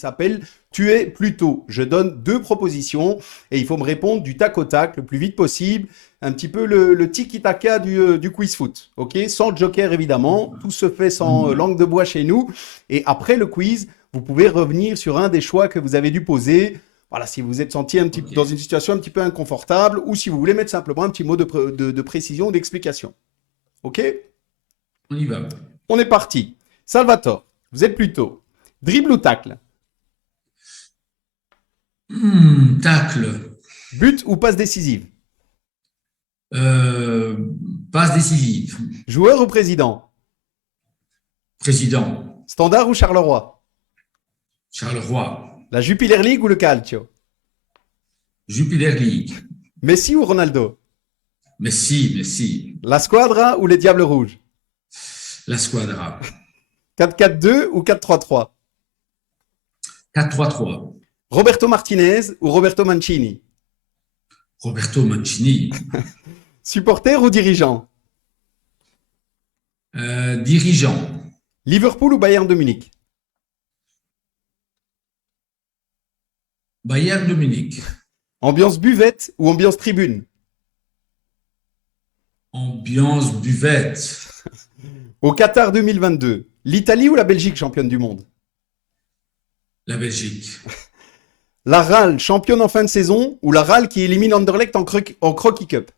s'appelle Tu es plutôt. Je donne 2 propositions et il faut me répondre du tac au tac le plus vite possible. Un petit peu le tiki-taka du quiz foot. Ok, sans joker évidemment. Tout se fait On y sans va. langue de bois chez nous. Et après le quiz, vous pouvez revenir sur un des choix que vous avez dû poser. Voilà, si vous vous êtes senti Ok, dans une situation un petit peu inconfortable ou si vous voulez mettre simplement un petit mot de précision ou d'explication. Ok? on y va. On est parti. Salvatore, vous êtes plutôt dribble ou tacle? Tacle. But ou passe décisive? Euh, Passe décisive. Joueur ou président? Président. Standard ou Charleroi? Charleroi. La Jupiler League ou le Calcio? Jupiler League. Messi ou Ronaldo? Messi, Messi. La Squadra ou les Diables Rouges? La Squadra. 4-4-2 ou 4-3-3? 4-3-3. Roberto Martinez ou Roberto Mancini? Roberto Mancini. Supporter ou dirigeant? Dirigeant. Liverpool ou Bayern de Munich? Bayern de Munich. Ambiance buvette ou ambiance tribune? Ambiance buvette. Au Qatar 2022, l'Italie ou la Belgique championne du monde? La Belgique. La RAL championne en fin de saison ou la RAL qui élimine Anderlecht en Crocky Cup?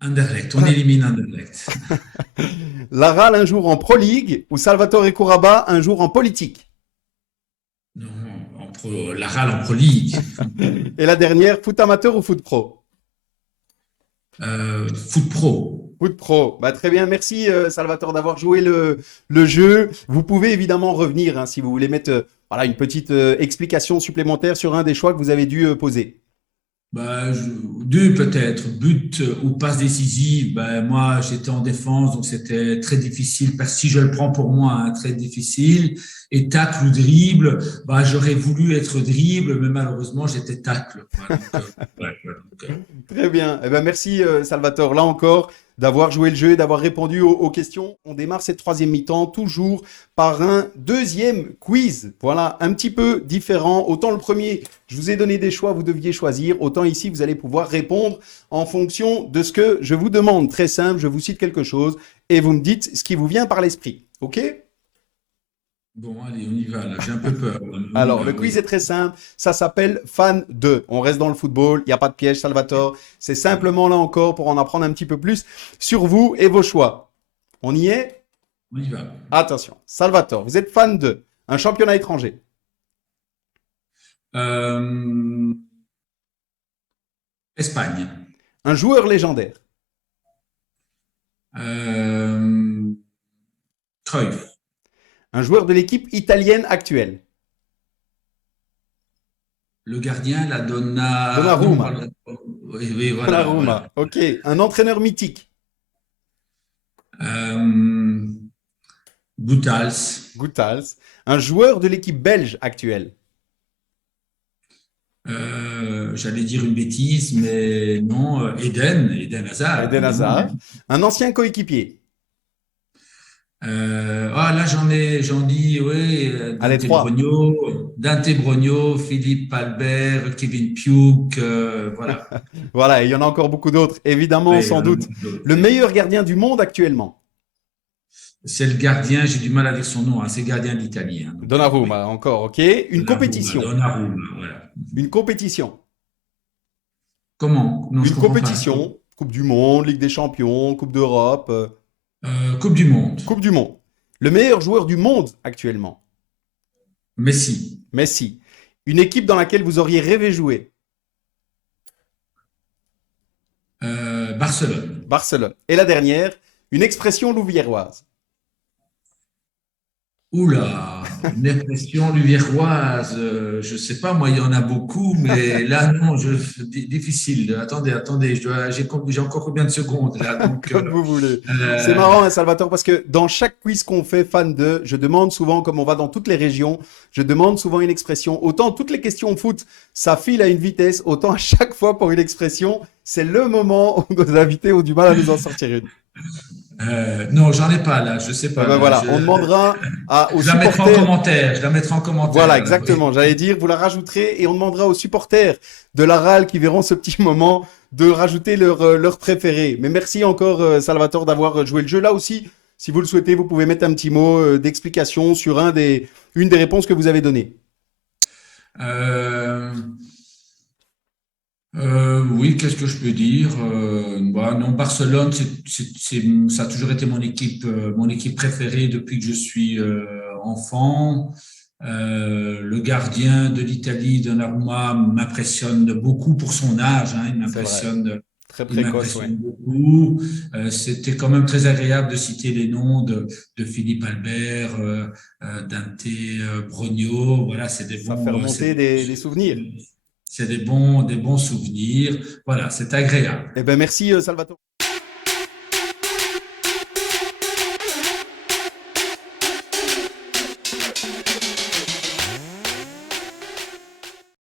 Anderlecht. On élimine Anderlecht. La RAL un jour en Pro League ou Salvatore Curaba un jour en politique? Non, la RAL en Pro League. Et la dernière, foot amateur ou foot pro? Foot Pro. Foot pro. Bah, très bien, merci Salvatore d'avoir joué le jeu. Vous pouvez évidemment revenir hein, si vous voulez mettre voilà, une petite explication supplémentaire sur un des choix que vous avez dû poser. Bah, deux peut-être, but ou passe décisive. Bah, moi, j'étais en défense, donc c'était très difficile. Parce que si je le prends pour moi, hein, très difficile. Et tacle ou dribble, bah, j'aurais voulu être dribble, mais malheureusement, j'étais tacle. Voilà, Très bien. Eh ben, merci Salvatore, là encore, d'avoir joué le jeu et d'avoir répondu aux questions. On démarre cette troisième mi-temps toujours par un deuxième quiz. Voilà, un petit peu différent. Autant le premier, je vous ai donné des choix, vous deviez choisir. Autant ici, vous allez pouvoir répondre en fonction de ce que je vous demande. Très simple, je vous cite quelque chose et vous me dites ce qui vous vient par l'esprit. OK? Bon, allez, on y va. Là, j'ai un peu peur. On y Alors, le va, quiz oui. est très simple. Ça s'appelle Fan 2. On reste dans le football. Il n'y a pas de piège, Salvatore. C'est simplement là encore pour en apprendre un petit peu plus sur vous et vos choix. On y est? On y va. Attention. Salvatore, vous êtes fan de un championnat étranger, Euh, Espagne. un joueur légendaire, Euh, Cruyff. un joueur de l'équipe italienne actuelle, Le gardien, la Donna. Non, Donnarumma. oui, oui, voilà, voilà. Donnarumma. OK. Un entraîneur mythique, Euh, Boutals. Goethals. Un joueur de l'équipe belge actuelle, J'allais dire une bêtise, mais non, Eden Hazard, Eden évidemment. Hazard. Un ancien coéquipier. Là j'en dis, oui, Allez, trois. Dante Brogno, Philippe Albert, Kevin Pugh, voilà. Voilà, et il y en a encore beaucoup d'autres, évidemment, Oui, il y sans en a doute. beaucoup d'autres, Le oui. meilleur gardien du monde actuellement, C'est le gardien, j'ai du mal à dire son nom, hein, c'est le gardien d'Italie, hein, donc oui. Donnarumma, encore, ok. Une compétition. Donnarumma, voilà. Une compétition. Comment? Non, je Une comprends pas. compétition. Coupe du Monde, Ligue des Champions, Coupe d'Europe, Coupe du Monde. Coupe du Monde. Le meilleur joueur du monde actuellement, Messi. Messi. Une équipe dans laquelle vous auriez rêvé jouer, Barcelone. Barcelone. Et la dernière, une expression louviéroise. Oula, une expression luviéroise, je sais pas, moi il y en a beaucoup, mais là non, difficile. Attendez, j'ai encore combien de secondes là, donc Comme vous voulez. C'est euh, marrant, hein, Salvatore, parce que dans chaque quiz qu'on fait, fan de, je demande souvent, comme on va dans toutes les régions, je demande souvent une expression. Autant toutes les questions foot, ça file à une vitesse, autant à chaque fois pour une expression, c'est le moment où nos invités ont du mal à nous en sortir une. Non, j'en ai pas là, je sais pas là. Voilà, on demandera aux Je la mettrai en supporters. commentaire. Je la mettrai en commentaire. Voilà, Là, oui. exactement. J'allais dire, vous la rajouterez et on demandera aux supporters de la RAL qui verront ce petit moment de rajouter leur préféré. Mais merci encore, Salvatore, d'avoir joué le jeu. Là aussi, si vous le souhaitez, vous pouvez mettre un petit mot d'explication sur une des réponses que vous avez données. Euh, oui, qu'est-ce que je peux dire? Non, Barcelone, ça a toujours été mon équipe préférée depuis que je suis enfant. Le gardien de l'Italie, Donnarumma, m'impressionne beaucoup pour son âge. Hein, C'est vrai. Très il précoce, ouais. m'impressionne beaucoup. C'était quand même très agréable de citer les noms de Philippe Albert, Dante, Brogno. Voilà, Ça fait remonter des souvenirs. c'est des bons souvenirs. Voilà, c'est agréable. Eh ben, merci, Salvatore.